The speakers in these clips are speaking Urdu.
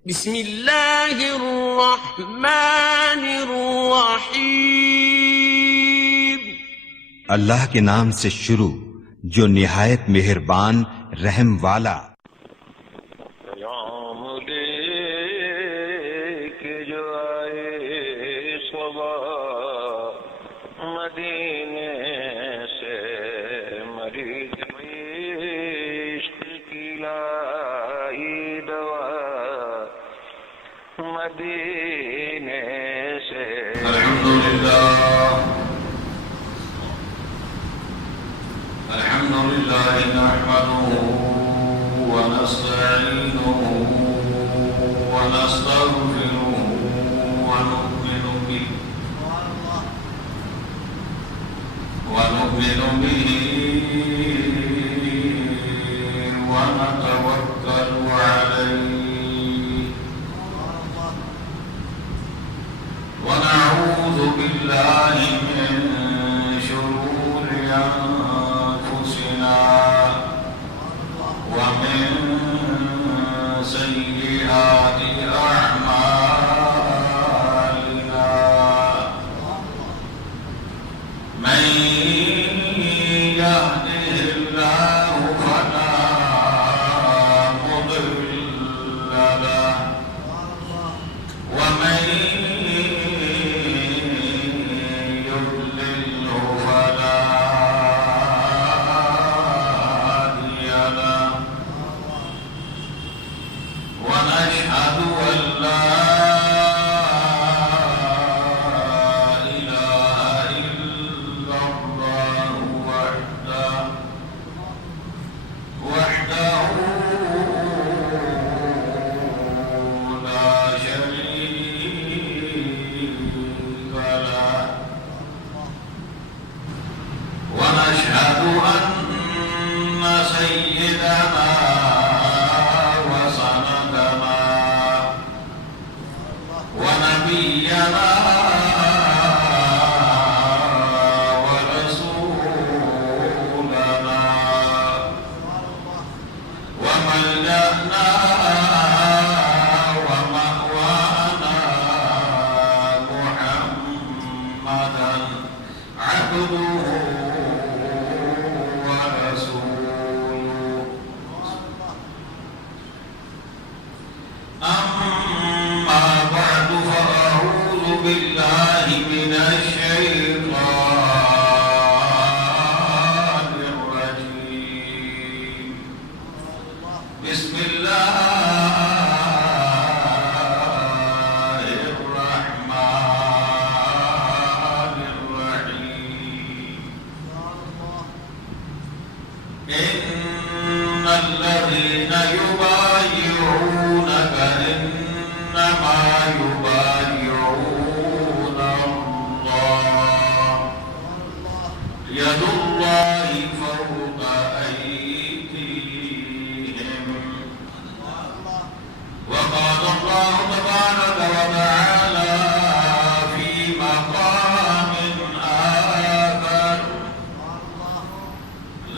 بسم الله الرحمن الرحیم. اللہ کے نام سے شروع جو نہایت مہربان رحم والا. پیام دے کے جو آئے صبح مدینے سے مریض عشق کی لائی دوا مدینے سے. الحمد لله نحمده ونستعينه ونستغفره ونؤمن به ونتوكل عليه ونعوذ بالله من شرور أنفسنا ومن سيئات أعمالنا. من يهده الله فلا مضل له ومن يضلل فلا هادي له. ونشهد أن لا إله إلا الله وحده لا شريك له. ونشهد أن سيدنا وسندنا ونبينا ورسولنا وملجأنا ومأوانا محمدا عبده ورسوله. أما بعد فأعوذ بالله من الشيطان الرجيم. بسم الله الرحمن الرحيم. إن الذين يبايعونك إنما يبايعون الله يد الله فوق أيديهم. وقال الله تبارك وتعالى في مقام آخر: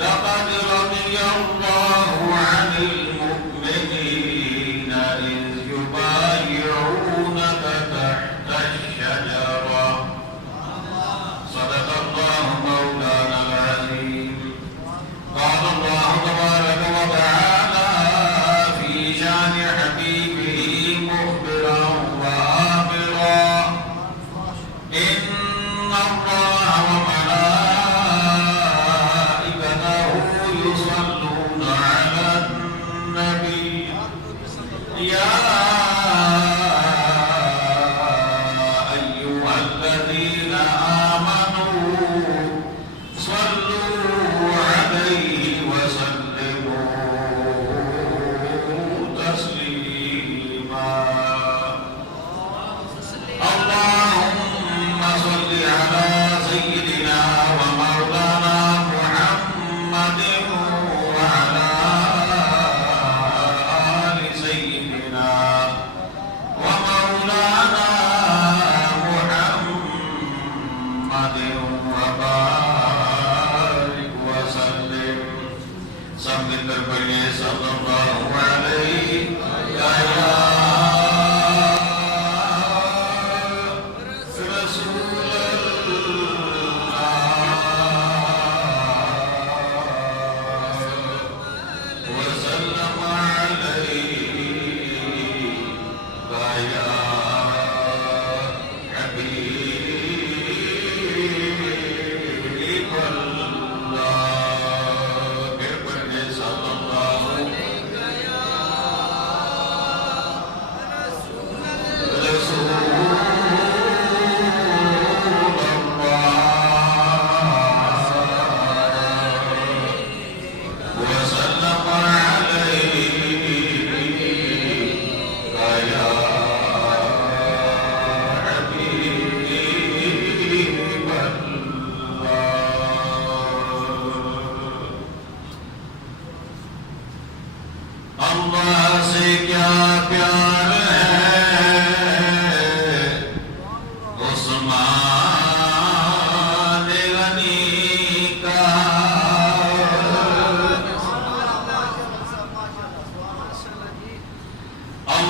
لقد رضي الله عن المؤمنين إذ يبايعونك تحت الشجرة. صدق الله مولانا العظيم. قال الله تبارك وتعالى في شان حبيبه مخبرا وآمرا: إن الله وملائكته يصلون على النبي يا أيها الذين آمنوا صلوا عليه وسلموا تسليما. اللهم صل على سيدنا ومولانا محمد وعلى آل سيدنا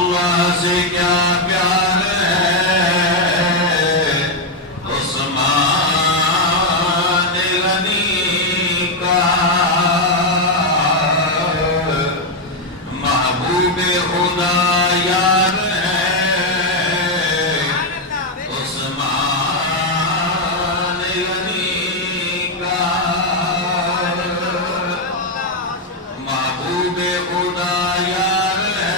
اللہ سے کیا پیار ہے عثمان غنی کا، محبوب خدا یار ہے عثمان غنی کا، محبوب خدا یار ہے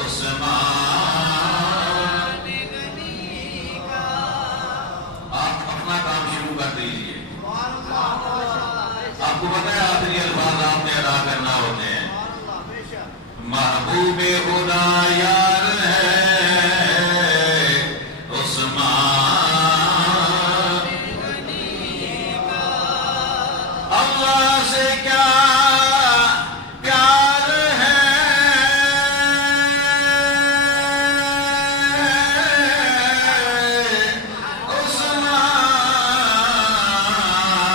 عثمان غنی کا۔ آپ اپنا کام شروع کر دیجئے، آپ کو پتہ ہے آخری الفاظ آپ نے ادا کرنا ہوتے ہیں۔ محبوب خدا یار ہے عثمان غنی کا، اللہ سے کیا پیار ہے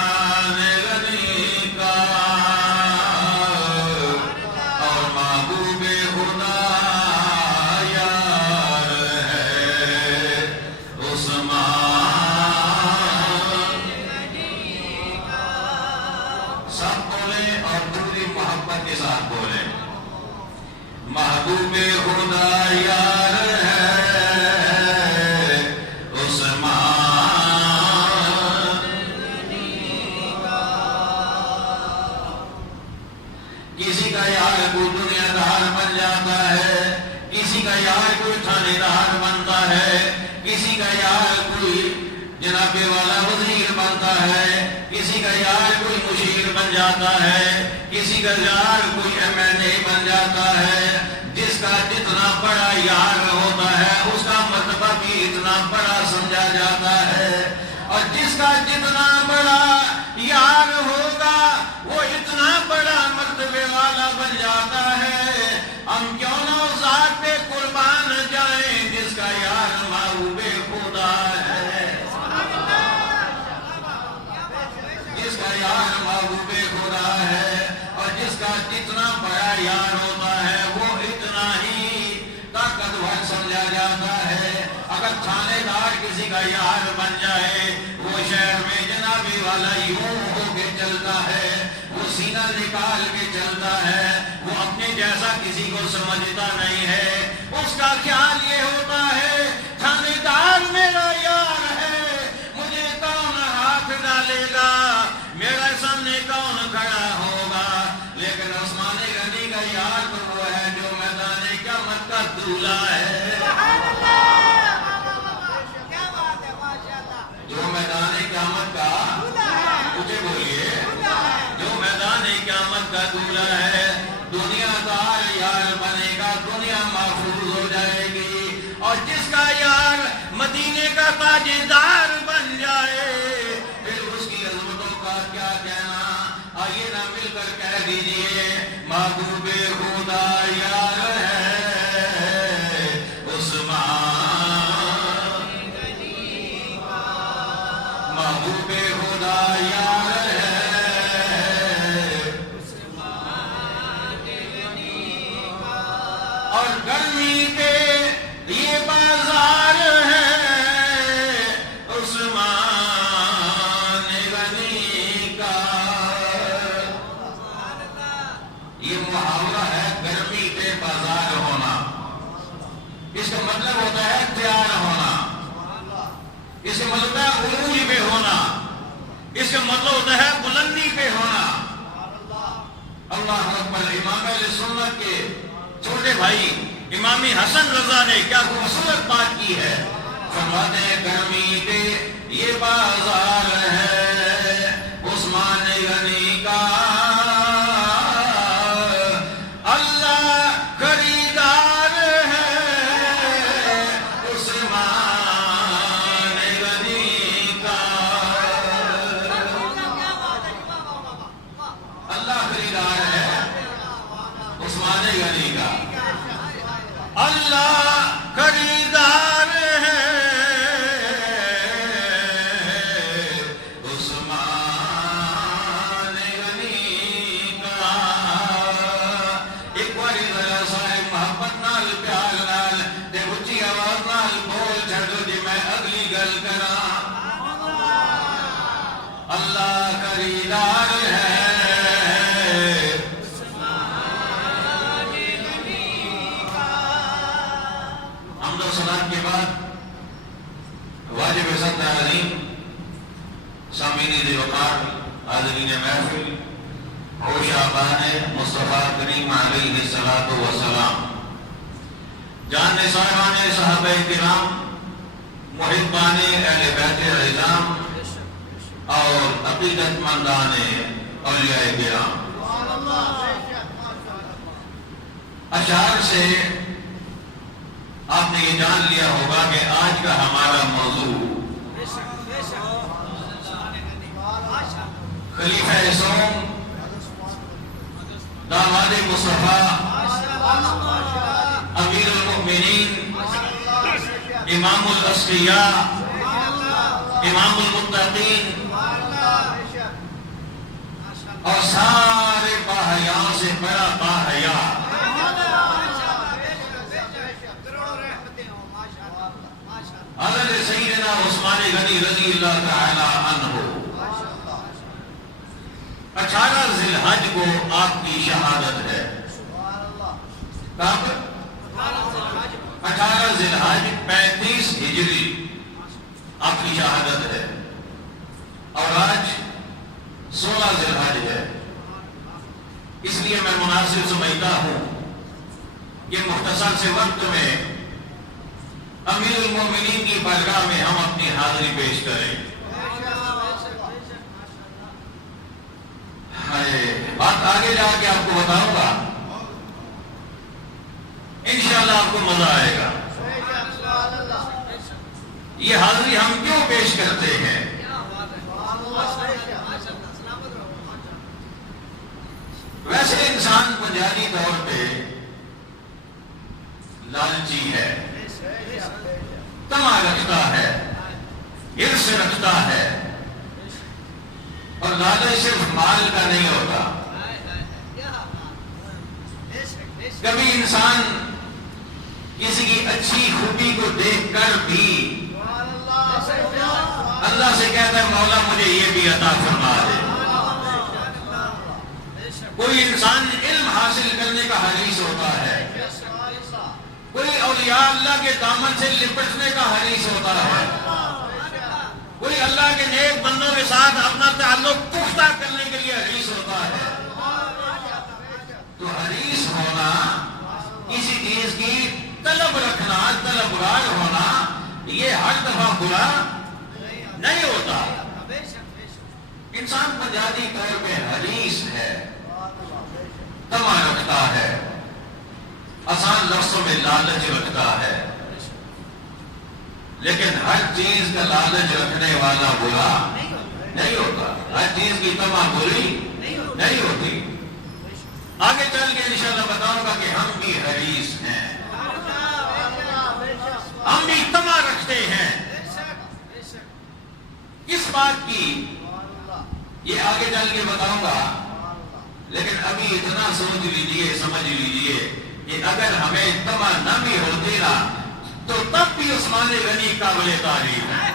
عثمان غنی کا، اور محبوب خدا یار ہے عثمان غنی کا۔ سب بولیں اور پوری محبت کے ساتھ بولیں، محبوب خدا یار ہے عثمان غنی کا۔ کسی کا یار کوئی دنیا دار بن جاتا ہے، کسی کا یار کوئی تھانے دار بنتا ہے، کسی کا یار کوئی جناب والا وزیر بنتا ہے، کسی کا یار کوئی مشیر بن جاتا ہے، کسی کا یار کوئی MLA بن جاتا ہے۔ جس کا جتنا بڑا یار ہوتا ہے اس کا مرتبہ بھی اتنا بڑا سمجھا جاتا ہے، اور جس کا جتنا بڑا یار ہوگا وہ اتنا بڑا مرتبے والا بن جاتا ہے۔ ہم کیوں نہ اس ذات پہ قربان جائیں جس کا یار محبوب خدا ہے، جس کا یار محبوب خدا ہے، اور جس کا جتنا بڑا یار ہوتا ہے وہ اتنا ہی طاقتور سمجھا جاتا ہے۔ اگر تھانے دار کسی کا یار بن جائے، وہ شہر میں جنابی والا یوں ہو کے چلتا ہے، وہ سینہ نکال کے چلتا ہے، وہ اپنے جیسا کسی کو سمجھتا نہیں ہے۔ اس کا خیال یہ ہوتا ہے تھانے دار میرا یار ہے، مجھے کون ہاتھ ڈالے گا، میرے سامنے کون کھڑا ہوگا۔ لیکن عثمان غنی کا یار تو وہ ہے جو میدان قیامت کا دولہا ہے، جو میدان قیامت کا، مجھے بولیے، جو میدان قیامت کا دولہا ہے۔ دنیا دار یار بنے گا، دنیا محفوظ ہو جائے گی، اور جس کا یار مدینے کا تاجدار بن جائے پھر اس کی عظمتوں کا کیا کہنا۔ آئیے نہ مل کر کہہ دیجئے، محبوب خدا یار ہے عثمان غنی کا، محبوب خدا یار ہے عثمان غنی کا، اور گرمی کے یہ بازار ہے عثمان غنی کا۔ یہ محاورہ ہے گرمی کے بازار ہونا، اس کا مطلب ہوتا ہے تیار ہونا، اس کا مطلب ہے عروج پہ ہونا، اس کا مطلب ہوتا ہے بلندی پہ ہونا۔ اللہ اکبر۔ امام اہل سنت کے چھوٹے بھائی امام حسن رضا نے کیا خوبصورت بات کی ہے، فرماتے ہیں گرمی کے یہ بازار ہے عثمان غنی کا، اللہ خریدار ہے عثمان غنی کا، اللہ خریدار ہے عثمان غنی کا، اللہ خریدار ہے عثمان والسلام کے بعد واجب صدر عظیم سامعین ذی وقار حاضرین محفل ہوش آبان مصطفیٰ کریم علیہ الصلوۃ والسلام جان صاحبان صحابہ کرام محبان اہل بیت العظام اور عقیدت مندان اولیاء کرام، اشعار سے آپ نے یہ جان لیا ہوگا کہ آج کا ہمارا موضوع خلیفہ سوم داماد مصطفیٰ امیر المؤمنین امام الاسقیاء امام المتقین اور سارے باحیاء سے بڑا باحیاء حضرت سیدنا عثمان غنی رضی اللہ تعالی عنہ 18 ذی الحج کو آپ کی شہادت ہے۔ کب؟ 18 ذی الحج 35 ہجری آپ کی شہادت ہے، اور آج 16 ذی الحج ہے۔ اس لیے میں مناسب سمجھتا ہوں کہ مختصر سے وقت میں امیر المومنین کی بارگاہ میں ہم اپنی حاضری پیش کریں۔ بات آگے جا کے آپ کو بتاؤں گا، انشاءاللہ آپ کو مزہ آئے گا۔ یہ حاضری ہم کیوں پیش کرتے ہیں؟ ویسے انسان بنیادی طور پہ لالچی ہے، طمع رکھتا ہے، حرص رکھتا ہے، اور لالچ صرف مال کا نہیں ہوتا۔ کبھی انسان کسی کی اچھی خوبی کو دیکھ کر بھی اللہ سے کہتا ہے مولا مجھے یہ بھی عطا فرما دے۔ کوئی انسان علم حاصل کرنے کا حریص ہوتا ہے، کوئی اولیاء اللہ کے دامن سے لپٹنے کا حریص ہوتا ہے، کوئی اللہ کے نیک بندوں کے ساتھ اپنا تعلق پختہ کرنے کے لیے حریص ہوتا ہے۔ تو حریص ہونا، کسی چیز کی طلب رکھنا، طلبگار ہونا، یہ ہر دفعہ برا نہیں ہوتا۔ انسان بنیادی طور پہ حریص ہے، طمع رکھتا ہے، آسان لفظوں میں لالچ رکھتا ہے، لیکن ہر چیز کا لالچ رکھنے والا برا نہیں ہوتا، ہر چیز کی طمع بری نہیں ہوتی۔ آگے چل کے انشاءاللہ بتاؤں گا کہ ہم بھی حریص ہیں، ہم بھی طمع رکھتے ہیں۔ کس بات کی یہ آگے چل کے بتاؤں گا، لیکن ابھی اتنا سوچ لیجئے، سمجھ لیجئے کہ اگر ہمیں طمع نہ بھی ہوتی نا تو تب بھی عثمان غنی قابل تعریف ہے۔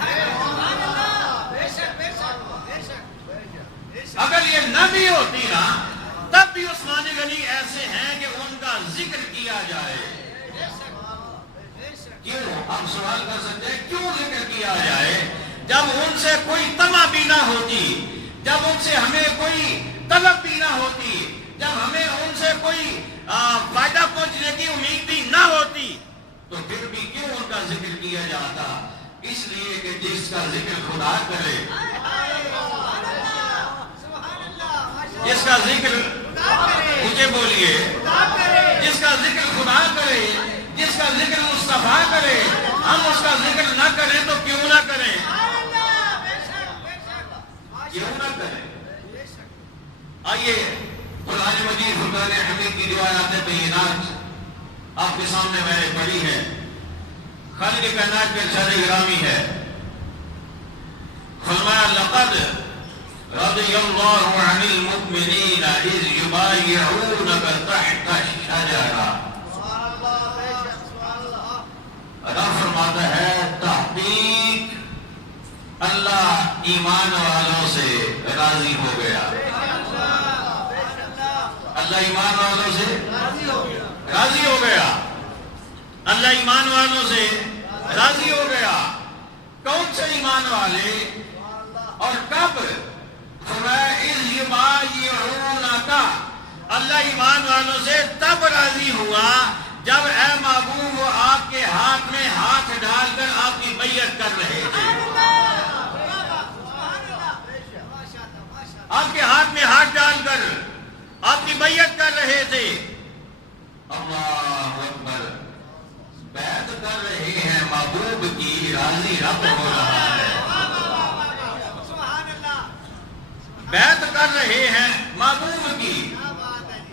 اگر یہ نہ بھی ہوتی نا تب بھی عثمان غنی ایسے ہیں کہ ان کا ذکر کیا جائے۔ کیوں؟ آپ سوال کر سکتے ہیں کیوں ذکر کیا جائے؟ جب ان سے کوئی طمع بھی نہ ہوتی، جب ان سے ہمیں کوئی طلب بھی نہ ہوتی، جب ہمیں ان سے کوئی فائدہ پہنچنے کی امید بھی نہ ہوتی، تو پھر بھی کیوں ان کا ذکر کیا جاتا؟ اس لیے کہ جس کا ذکر خدا کرے، جس کا ذکر مجھے بولیے، جس کا ذکر خدا کرے، جس کا ذکر مصطفیٰ کرے، ہم اس کا ذکر نہ کریں تو کیوں نہ کریں؟ کیوں نہ کریں؟ آئیے قرآن مجید فرقان حمید کی روایات بینات آپ کے سامنے میں نے پڑھی ہے۔ خالق کائنات کے ارشاد گرامی ہے، فرمایا لقد رضی اللہ عن المؤمنین اذ یبایعونک تحت الشجرہ۔ اللہ فرماتا ہے تحقیق اللہ ایمان والوں سے راضی ہو گیا، اللہ ایمان والوں سے راضی ہو گیا۔ اللہ ایمان والوں سے راضی ہو گیا. کون سے ایمان والے اور کب؟ کا اللہ ایمان والوں سے تب راضی ہوا جب اے محبوب وہ آپ کے ہاتھ میں ہاتھ ڈال کر آپ کی بیعت کر رہے تھے. آپ کے ہاتھ میں ہاتھ ڈال کر آپ کی بیعت کر رہے تھے. اللہ اکبر. بیعت کر رہے ہیں محبوب کی، راضی رب ہو رہا ہے. بیعت کر رہے ہیں محبوب کی،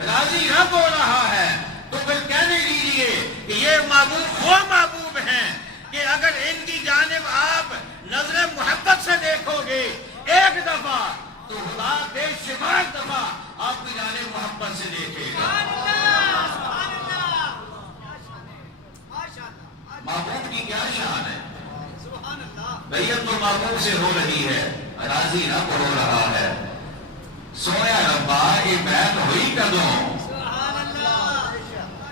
راضی رب ہو رہا ہے. تو پھر کہنے دیجیے کہ یہ محبوب وہ محبوب ہیں کہ اگر ان کی جانب آپ نظر محبت سے دیکھو گے ایک دفعہ تو خدا بے شمار دفعہ آپ کی جانب محبت سے دیکھے گا. محبوب کی کیا شان ہے؟ بیعت تو محبوب سے ہو رہی ہے، راضی رب ہو رہا ہے. سویا ربا یہ بیعت ہوئی کدوں؟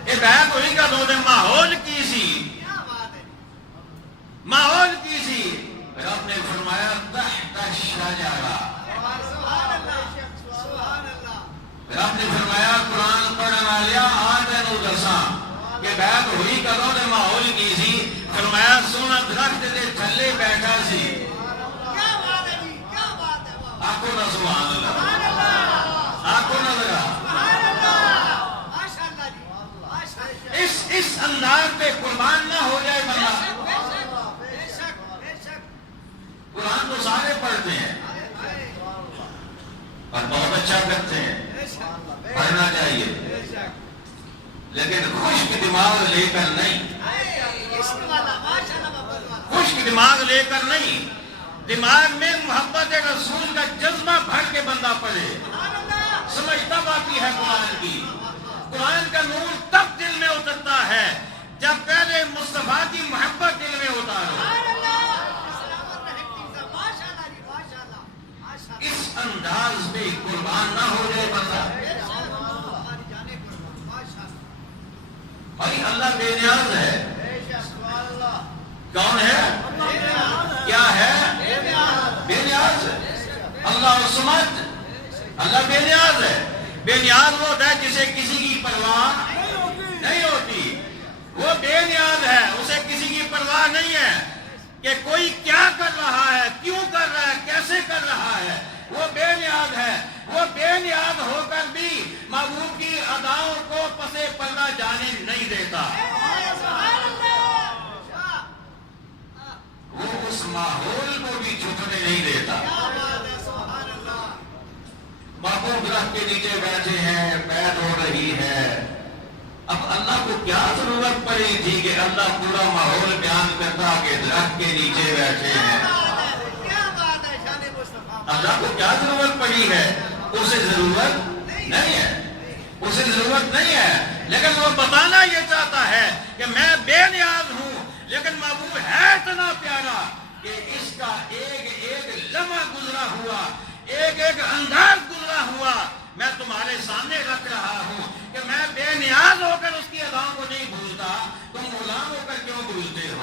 یہ بیعت ہوئی کدوں؟ نے ماحول کی سی، ماحول کی سی. رب نے فرمایا تحت الشجرہ. رب نے فرمایا قرآن پڑھنے والیا آ تینوں دساں کہ بیعت ہوئی کدوں؟ نے ماحول کی سی. فرمایا سونا درخت دے تھلے بیٹھا سی. آکو نہ سبحان اللہ، آکو نہ لگا. اس انداز پہ قربان نہ ہو جائے بندہ. قرآن تو سارے پڑھتے ہیں اور بہت اچھا کرتے ہیں، پڑھنا چاہیے، لیکن خشک دماغ لے کر نہیں، خشک دماغ لے کر نہیں. دماغ میں محبت رسول کا جذبہ بھر کے بندہ پڑھے، سمجھ تب آتی ہے قرآن کی. قرآن کا نور تب دل میں اترتا ہے جب پہلے مصطفیٰ کی محبت دل میں اتارو. اس انداز میں قربان نہ ہو جائے بندہ. بھائی اللہ بے نیاز ہے. کون ہے؟ کیا ہے؟ بے نیاز ہے. اللہ الصمد، اللہ بے نیاز ہے. بے نیاز وہ ہوتا ہے جسے کسی کی پرواہ نہیں ہوتی. وہ بے نیاز ہے، اسے کسی کی پرواہ نہیں ہے کہ کوئی کیا کر رہا ہے، کیوں کر رہا ہے، کیسے کر رہا ہے. وہ بے نیاز ہے. وہ بے نیاز ہو کر بھی محبوب کی اداؤں کو پسے پردہ جانے نہیں دیتا. وہ اس ماحول کو بھی جھکنے نہیں دیتا. محبوب درخت کے نیچے بیٹھے ہیں، بیعت ہو رہی ہے. اب اللہ کو کیا ضرورت پڑی تھی کہ اللہ پورا ماحول بیان کرتا کہ درخت کے نیچے بیٹھے ہیں؟ اللہ کو کیا ضرورت پڑی ہے؟ اسے ضرورت نہیں ہے، اسے ضرورت نہیں ہے. لیکن وہ بتانا یہ چاہتا ہے کہ میں بے نیاز ہوں، لیکن محبوب ہے اتنا پیارا کہ اس کا ایک ایک لمحہ گزرا ہوا، ایک ایک انداز گزرا ہوا میں تمہارے سامنے رکھ رہا ہوں کہ میں بے نیاز ہو کر اس کی اداؤں کو نہیں بھولتا. تم غلام ہو کر کیوں بھولتے ہو؟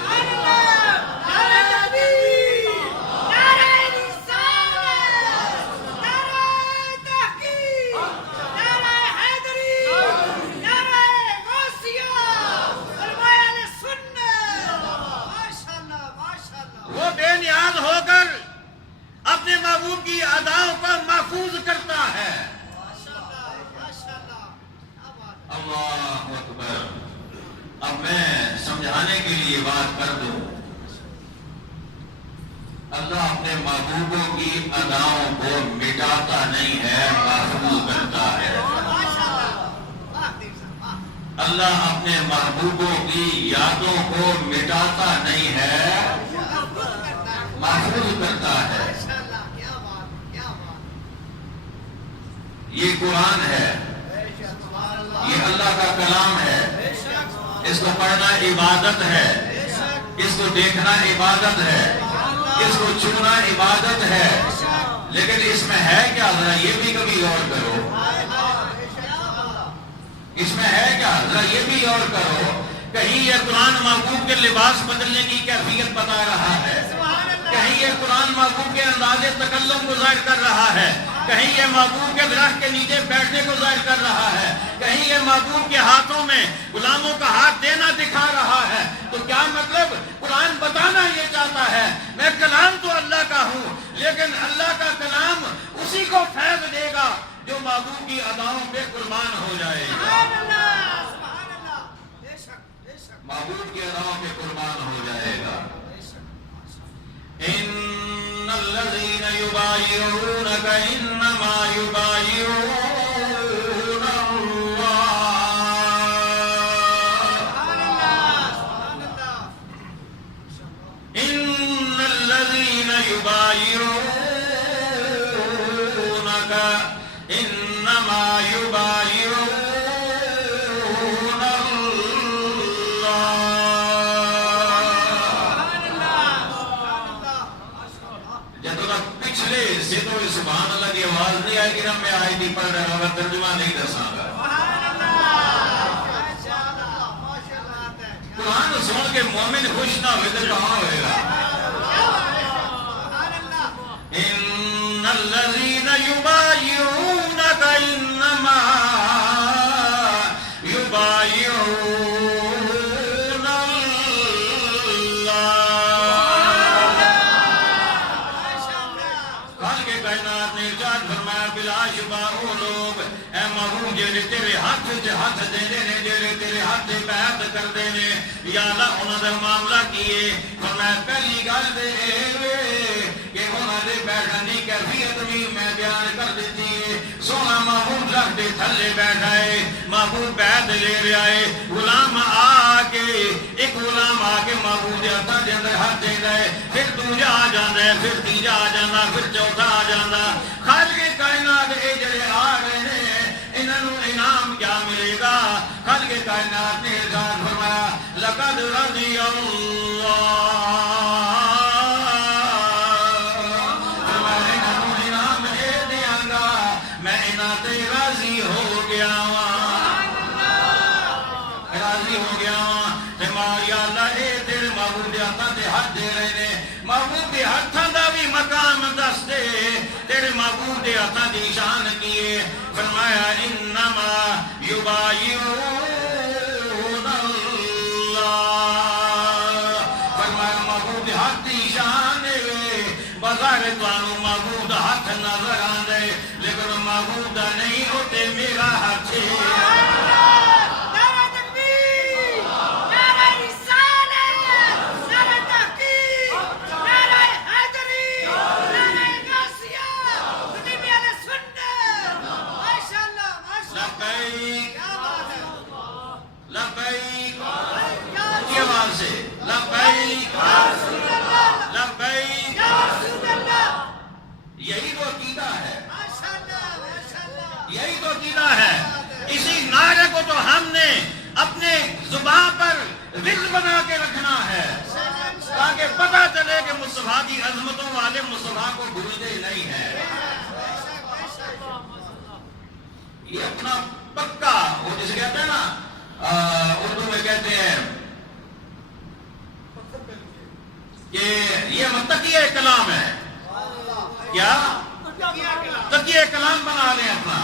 وہ بے نیاز ہو کر اپنے محبوب کی اداؤں کو محفوظ کرتا ہے. اللہ اکبر. اب میں سمجھانے کے لیے بات کر دوں. اللہ اپنے محبوبوں کی اداؤں کو مٹاتا نہیں ہے، محفوظ کرتا ہے. اللہ اپنے محبوبوں کی یادوں کو مٹاتا نہیں ہے، محفوظ کرتا ہے. یہ قرآن ہے، یہ اللہ کا کلام ہے. اس کو پڑھنا عبادت ہے، اس کو دیکھنا عبادت ہے، اس کو چھونا عبادت ہے. لیکن اس میں ہے کیا؟ ذرا یہ بھی کبھی غور کرو. اس میں ہے کیا؟ ذرا یہ بھی غور کرو کہیں یہ قرآن محبوب کے لباس بدلنے کی کیفیت بتا رہا ہے، کہیں یہ قرآن محبوب کے انداز تکلم کو ظاہر کر رہا ہے، کہیں یہ محبوب کے درخت کے نیچے بیٹھنے کو ظاہر کر رہا ہے، کہیں یہ محبوب کے ہاتھوں میں غلاموں کا ہاتھ دینا دکھا رہا ہے۔ تو کیا مطلب؟ قرآن بتانا یہ چاہتا ہے میں کلام تو اللہ کا ہوں، لیکن اللہ کا کلام اسی کو فیض دے گا جو محبوب کی اداؤں پہ قربان ہو جائے گا، محبوب کی اداؤں پہ قربان ہو جائے گا۔ ان الذين يبايعونك انما يبايعون الله ان الذين يبايعونك انما يبايعون سبحان اللہ کی آواز نہیں آئے گی نا، میں آیت ہی پڑھ رہا ہوں، ترجمہ نہیں دساں گا۔ قرآن سن کے مومن خوش نہ ہوئے تو کہاں ہوئے گا؟ ان الذین یبایعونک انما یبایعون اللہ۔ کائنات نے ارشاد فرمایا بلا شبہ وہ لوگ اے محبوب جڑے تیرے ہاتھ ہاتھ دیندے نے، جڑے تیرے ہاتھ بیعت کردے نے، یا اللہ انہاں دا معاملہ کیے۔ فرمایا پہلی گل تے کہ انہاں دے بیٹھن دی کیفیت بھی میں بیان کر دتی ہے۔ سونا محبوب رکھ دے تھلے بیٹھا ہے، محبوب بیعت لے رہا ہے، غلام آ کے ایک غلام آ کے محبوب دے ہاتھ دے اندر ہاتھ دیندا ہے، پھر دوجا آ جاندا ہے، پھر تیجا آ جاندا، پھر چوتھا آ جاندا۔ خالق کائنات اے جڑے آ رہے ہیں انہاں نوں انعام کیا ملے گا؟ خالق کائنات نے ارشاد فرمایا لقد رضی اللہ، میں انہاں نوں انعام اے دیاں گا میں انہاں تے راضی ہو گیا واں، راضی ہو گیا واں۔ تے یا اللہ اے تیرے محبوب دے ہاتھاں تے ہاتھ دے رہے نے، محبوب دے ہاتھاں دا بھی مقام دس دے، تیرے محبوب دے ہاتھاں دی شان کیے۔ فرمایا انما یبایعون اللہ، فرمایا محبوب دے ہاتھ دی شان ہے، بظاہر تانوں محبوب دا ہاتھ نظر آندے لیکن محبوب دا نہیں ہوتے میرا ہاتھ ہے۔ یہی تو عقیدہ ہے، یہی تو عقیدہ ہے۔ اسی نعرے کو تو ہم نے اپنے زبان پر ذکر بنا کے رکھنا ہے تاکہ پتہ چلے کہ مصطفیٰ کی عظمتوں والے مصطفیٰ کو بھولتے نہیں ہیں۔ یہ اپنا پکا وہ جسے کہتے ہیں نا اردو میں کہتے ہیں کہ یہ تقیہ کلام ہے۔ کیا تقیہ کلام بنا لیں اپنا،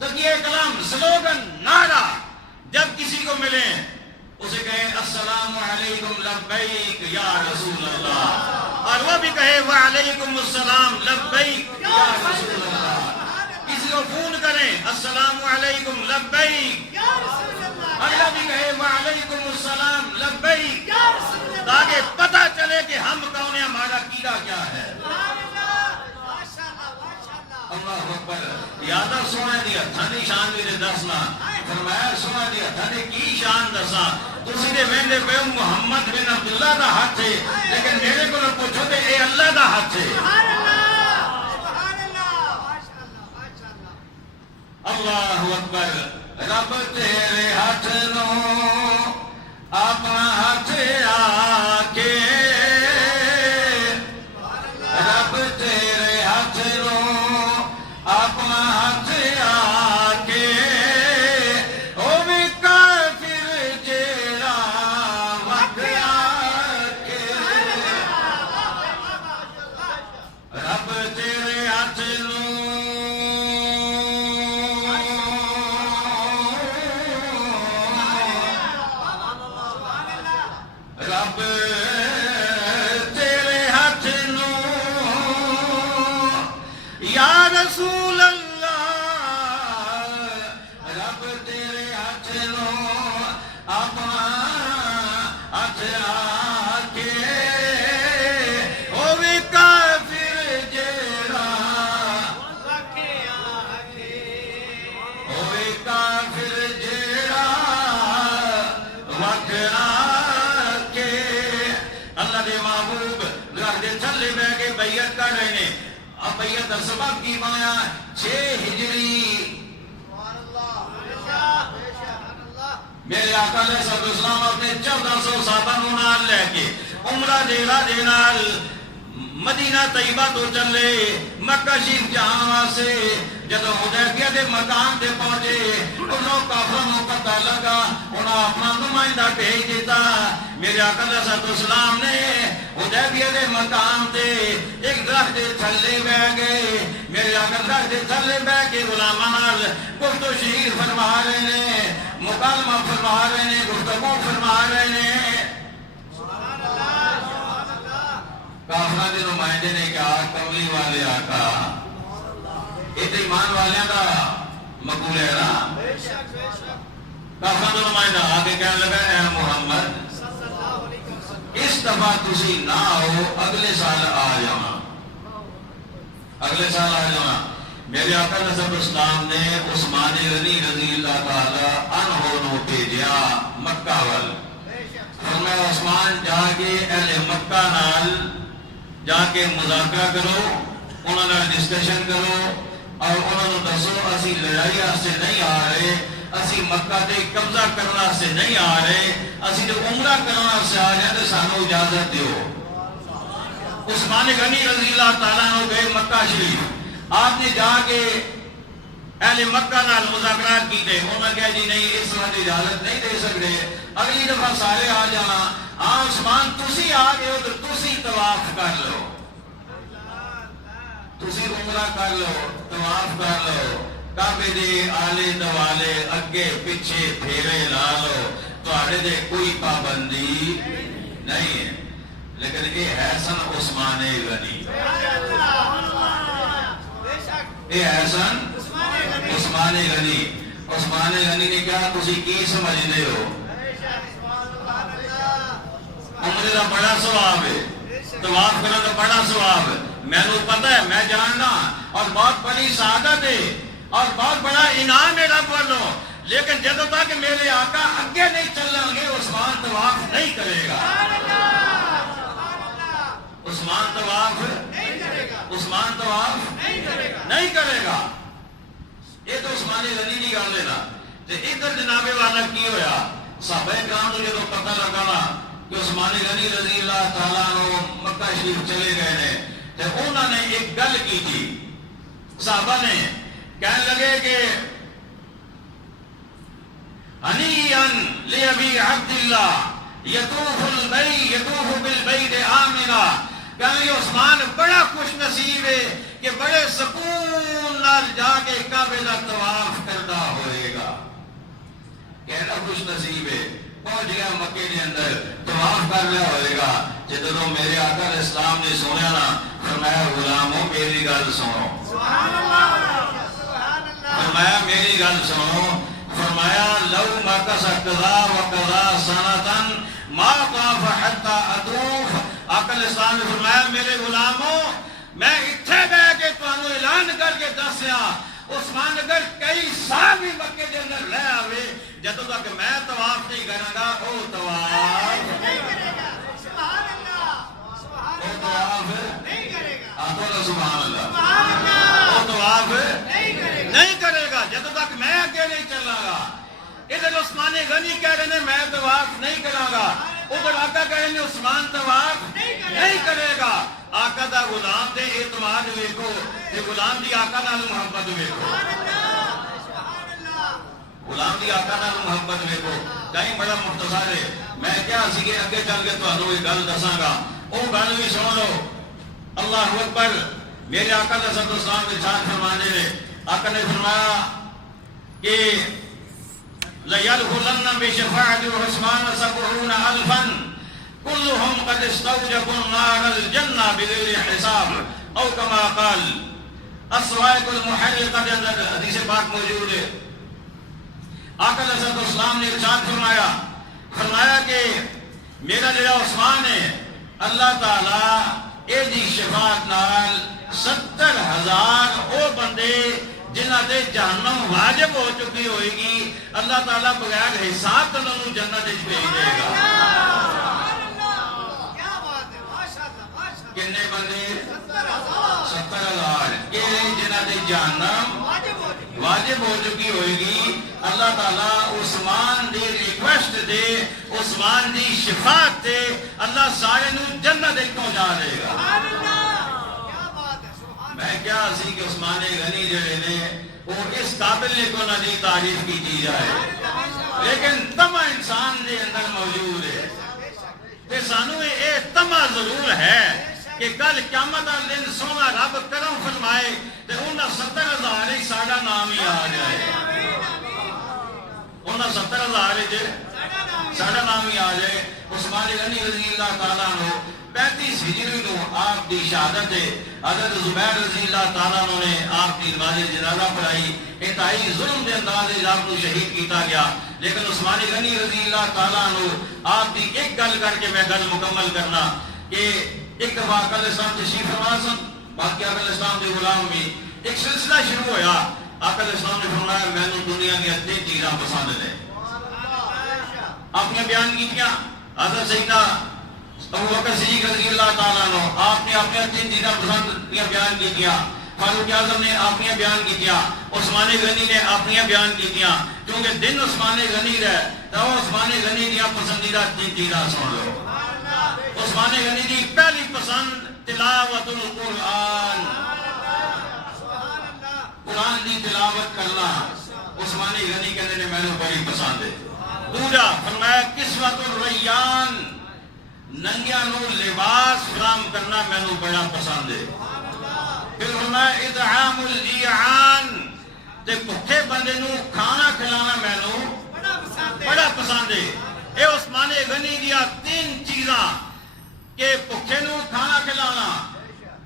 تقیہ کلام سلوگن نعرہ، جب کسی کو ملیں اسے کہیں السلام علیکم لبیک یا رسول اللہ، اور وہ بھی کہے وعلیکم السلام لبیک یا رسول اللہ۔ کسی کو فون کریں السلام علیکم لبیک، اللہ بھی کہے وعلیکم السلام لبیک، تاکہ پتہ چلے کہ ہم کون ہیں، ہمارا عقیدہ کیا ہے۔ اللہ اکبر۔ یادہ سونے دی ہتھاں دی شان بھی دسنا، فرمایا سونے دی ہتھاں دی کی شان دساں، تسی دے ویندے پے محمد بن عبداللہ دا ہاتھ ہے، لیکن میرے کو پوچھو تے اے اللہ دا ہاتھ ہے۔ اللہ اکبر۔ رب تیرے ہاتھ نو اپنا ہاتھ آ کے، رب تیرے ہاتھ نو اپنا ہاتھ آ کے، او بھی کافر آکھنا کے اللہ دے محبوب گھر دے تھلے بہ کے بیعت کر رہے ہیں. اب بیعت کا سبب کی بنایا 6 ہجری. میرے آقا علیہ السلام اپنے 1400 صحابہ نال لے کے عمرہ دے نال مدینہ طیبہ تو چلے مکہ شریف جان واسطے. جدو حدیبیہ دے مقام تے پہنچے انہوں کافروں کو پتہ لگا, انہوں اپنا نمائندہ بھیج دیتا. میرے آقا علیہ السلام نے حدیبیہ دے مقام تے ایک درخت دے تھلے بیٹھ گئے. میرے آقا درخت دے تھلے بیٹھ کے غلاماں نال گفتگو شیر فرما رہے نے, مکالمہ فرما رہے نے, گفتگو فرما رہے نے. کافرہ دے نمائندے نے کہا کملی والے آقا یہ تو ایمان والیاں دا مقبول ہے نا. کافرہ دے نمائندہ آگے کہنے لگا اے محمد اس دفعہ تسی نہ ہو اگلے سال آ جانا, اگلے سال آ جانا. میرے آقا نصر اسلام نے عثمان غنی رضی اللہ تعالی عنہ نو بھیجیا مکہ وال. فرمایا عثمان جا کے اہل مکہ نال جا کے مذاکرہ کرو, انہوں نے ڈسکشن کرو اور انہوں نے دسو اسی لڑائی سے نہیں آ رہے, اسی مکہ تے قبضہ کرنا سے نہیں آ رہے, اسی جو عمرہ کرنا سے آ رہے ہیں سانو اجازت دیو. عثمان غنی رضی اللہ تعالیٰ عنہ گئے مکہ شریف. آپ نے جا کے اہل مکہ نال مذاکرات کی تھے. انہوں نے کہا جی نہیں اس وقت اجازت نہیں دے سکتے, اگلی دفعہ سارے آ جانا. عثمان تسی آ گئے ہو تو تسی طواف کر لو, تسی عمرہ کر لو, طواف کر لو, کعبے دے آلے دوالے اگے پیچھے پھیرے لا لو, تواڈے دے کوئی پابندی نہیں ہے. لیکن یہ ہے سن عثمان غنی, یہ ہے سن عثمان غنی. عثمان غنی نے کہا تسی کی سمجھتے ہو عمرے دا بڑا ثواب ہے, طواف کرنے دا بڑا ثواب ہے, میں نے پتہ ہے, میں جاننا اور بہت بڑی سعادت ہے اور بہت بڑا انعام ہے رب والوں. لیکن جدوں تک میرے آقا اگے نہیں چلیں گے عثمان طواف نہیں کرے گا. عثمان طواف نہیں کرے گا. یہ تو عثمان غنی کی گل ہے نا. ادھر جناب والا کی ہویا, صحابہ کرام کو جب پتہ لگا نا کہ عثمان غنی رضی اللہ تعالیٰ عنہ مکہ شریف چلے گئے ہیں تو انہوں نے ایک گل کی تھی. صحابہ نے کہنے لگے کہ ہنیئا لابی عبداللہ یطوف بالبیت آمنا. کہنے عثمان بڑا خوش نصیب ہے کہ بڑے سکون نال جا کے کعبے کا طواف کرتا ہوئے گا. کہنا خوش نصیب ہے, پہنچ گیا مکے کے اندر طواف کر لیا ہوئے گا. جدوں میرے آقا علیہ السلام نے سنیا نا, فرمایا غلاموں میری گل سنو, فرمایا میری گل سنو. فرمایا لو مکث قضا وقضا سنتن ما طاف حتى اطوف. آقا علیہ السلام نے فرمایا میرے غلاموں میں اتھے بیٹھ کے تانوں اعلان کر کے دسیا عثمان اگر کئی سال بھی مکے کے اندر رہ آوے جدوں تک میں طواف نہیں کراں گا او طواف نہیں کرے گا. سبحان اللہ, سبحان اللہ, نہیں کرے گا. آخو سبحان اللہ, سبحان اللہ. او طواف نہیں کرے گا جدوں تک میں اگے نہیں چلاں گا. ادھر عثمان غنی کہہ رہے ہیں میں طواف نہیں کراں گا, ادھر آقا کہہ رہے ہیں عثمان طواف نہیں کرے گا. آقا دا غلام دے اعتماد ویکھو تے غلام دی آقا نال محبت ویکھو, غلام دی آقا نال محبت ویکھو. کہیں بڑا مختصر ہے, میں کیا سی کہ اگے چل کے تانوں ایک گل دساں گا, او گل بھی سن لو. اللہ اکبر. میرے آقا علیہ السلام نے ارشاد فرمانے نے, آقا نے فرمایا کہ لَيَدْخُلَنَّ بِشَفَاعَةِ عُثْمَانَ 70,000 كُلُّهُمْ قَدْ اسْتَوْجَبُوا النَّارَ الْجَنَّةَ بِغَيْرِ حِسَابٍ او كما قال. الصواعق المحرقہ کے اندر حدیث پاک موجود ہے. آقا علیہ السلام نے ارشاد فرمایا کہ میرا جڑا عثمان ہے اللہ تعالیٰ اے دی شفاعت نال 70,000 او بندے جنہ دے جہنم واجب ہو چکی ہوئے گی اللہ تعالیٰ بغیر حساب تو انہوں جنت بھیج دے گا. کنے بندے 70,000 کہ جنہ دے جہنم واجب ہو چکی ہوئے گی. اللہ تعالیٰ عثمان دی ریکویسٹ دے عثمان دی شفاعت دے اللہ سارے نو جنت پہنچا دے گا. میں کیا سی کہ عثمان غنی جڑے نے وہ اس قابل نے کو نہ دی تعریف کی جائے لیکن تمہ انسان دے اندر موجود ہے. تے سانو اے تمہ ضرور ہے کہ کل قیامت والے دن سونا رب کرم فرمائے تے انہاں 70,000 ہی ساڈا نام ہی آ جائے. انہاں 70,000 ہی ساڈا نام ہی آ جائے. عثمان غنی رضی اللہ تعالیٰ عنہ 35 ہجری نو آپ دی شہادت ہے. حضرت زبیر رضی اللہ تعالیٰ عنہ نے آپ کی نماز جنازہ پڑھائی. انتہائی ظلم دے انداز آپ کو شہید کیتا گیا لیکن عثمان غنی رضی اللہ تعالیٰ عنہ آپ کی ایک گل کر کے میں گل مکمل کرنا کہ ایک دفعہ آقا علیہ السلام تشریف فرما سن باقی آقا علیہ السلام کے غلام بھی ایک سلسلہ شروع ہویا. آقا علیہ السلام نے فرمایا میں نے دنیا کی 3 چیزاں پسند ہیں. آپ نے بیان کی کیا حضرت سیدنا ابو بکر صدیق رضی اللہ تعالیٰ عنہ آپ نے اپنے 3 چیزاں پسند کیا بیان کی کیا. فاروق اعظم نے اپنی بیان کی کیا. عثمان غنی نے اپنی بیان کی کیا. کیونکہ دن عثمان غنی رہے تو عثمان غنی دیا پسندیدہ 3 چیزاں سن لو. عثمان غنی دی پہلی پسند تلاوت القرآن قرآن دی تلاوت کرنا عثمان غنی کہنے نے میں نے بڑی پسند ہے. دوسرا فرمایا کسوت الریان ننگیا نو لباس فراہم کرنا میں نے بڑا پسند ہے. پھر فرمایا اطعام الجیعان تے بھوکے بندے نو کھانا کھلانا میں نے بڑا پسند ہے. اے عثمان غنی دیا 3 چیزاں کہ بھوکے نو کھانا کھلانا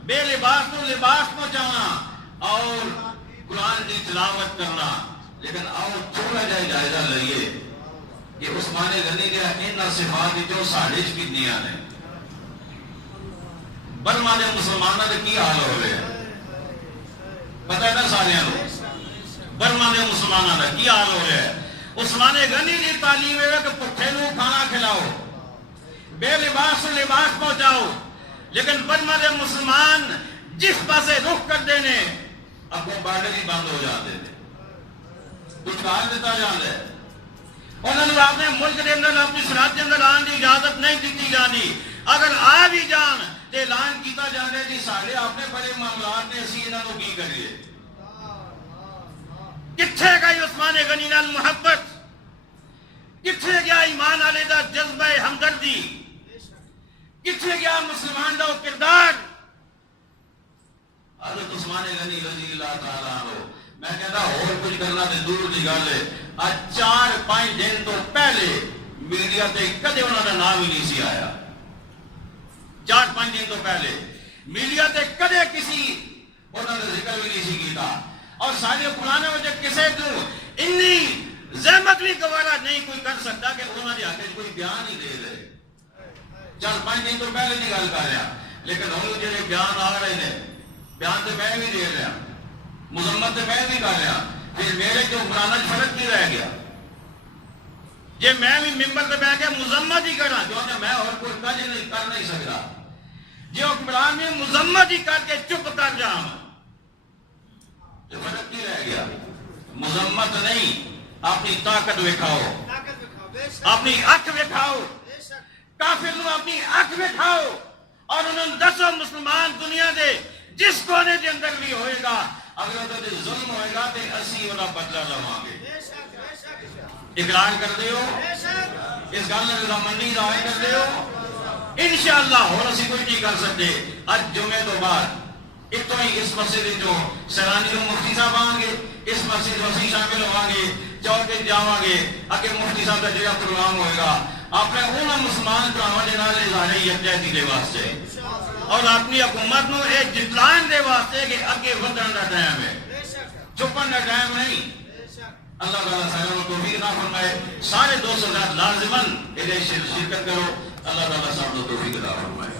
بے لباس نو لباس پہنچانا اور قرآن کی تلاوت کرنا. لیکن آؤ تھوڑا جائے جائزہ لئیے کہ عثمان غنی دیا ان صفات جو ساڑھے کتنیاں نے. برما دے مسلمانوں دے کی حال ہو رہے ہیں پتہ ہے نا سارے لوگ. برما دے مسلمانوں دا کی حال ہو رہا ہے. عثمان غنی دی تعلیم ہے کہ بھوکے نو کھانا کھلاؤ بے لباس لباس پہنچاؤ. لیکن برما دے مسلمان جس پاسے رخ کر دینے اپنے بارڈر ہی بند ہو جاتے تھے. کچھ کہا دیتا جاتا ہے انہوں نے اپنے ملک کے اندر اپنی سرحد کے اندر آنے کی اجازت نہیں دیتی جانی. اگر آ بھی جان تو اعلان کیتا جانے جی سارے اپنے بڑے معاملات نے اسی انہوں کو کی کریے. کتھے گئی عثمان غنی نال محبت کتھے گیا ایمان والے دا جذبہ ہمدردی کتھے گیا مسلمان دا کردار. حضرت عثمان غنی رضی اللہ تعالیٰ عنہ میں کہتا اور کچھ کرنا تے دور دی گل ہے. آج 4-5 دن تو پہلے میڈیا تے کدے انہوں نے نام ہی نہیں سی آیا. 4-5 دن تو پہلے میڈیا تے کدے کسی انہوں نے ذکر بھی نہیں سی کیتا. اور سارے قرآن میں کسے تو انی زحمت بھی گوارا نہیں کوئی کر سکتا کہ انہوں نے آگے کوئی بیان ہی دے دے. 4-5 دن تو پہلے نہیں گل کر رہا لیکن ہم جو بیان آ رہے ہیں بیان تو میں بھی دے رہا مذمت تو میں بھی کر رہا. پھر میرے جو قرآن فرق نہیں رہ گیا جی میں بھی ممبر پہ بیٹھ کے مذمت ہی کرا جو میں اور کوئی کر نہیں سکتا. جو قرآن میں مذمت ہی کر کے چپ کر جاؤں جو فرق نہیں رہ گیا. مذمت نہیں اپنی طاقت دکھاؤ اپنی اکھ دکھاؤ کافر نو اپنی اکھ دکھاؤ اور انہوں دسو مسلمان دنیا دے جس کونے دے اندر بھی ہوئے گا اگر وہ ظلم ہوئے گا تو اسی انہوں بدلہ لواں گے. اقرار کر دے ہو اس گل نے رضامندی ظاہر کر دے ہو انشاءاللہ اور اسی کوئی نہیں کر سکتے. آج جمعے تو بعد اتو ہی اس مسجد جو سیلانی جو مفتی صاحب آؤں گے اس مسجد وسیع شامل ہوں گے چوکے جاؤں گے اگر مفتی صاحب کا جگہ پروگرام ہوئے گا اپنے انہوں مسلمان پراواں دے نال اظہار یکجہتی دے واسطے اور اپنی حکومت نو ایک جتلان دے واسطے کہ اگے ودھن دا ٹائم ہے چھپن دا ٹائم نہیں. اللہ تعالیٰ سارے کو توفیق عطا فرمائے. سارے دوست حضرات لازماً ادھر شرکت کرو. اللہ تعالیٰ سب کو توفیق عطا فرمائے.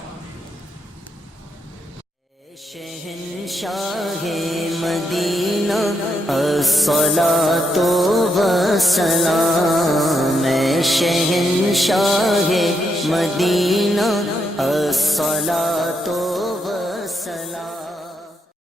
شہنشاہ مدینہ الصلاۃ والسلام، میں شہنشاہ مدینہ الصلاۃ والسلام.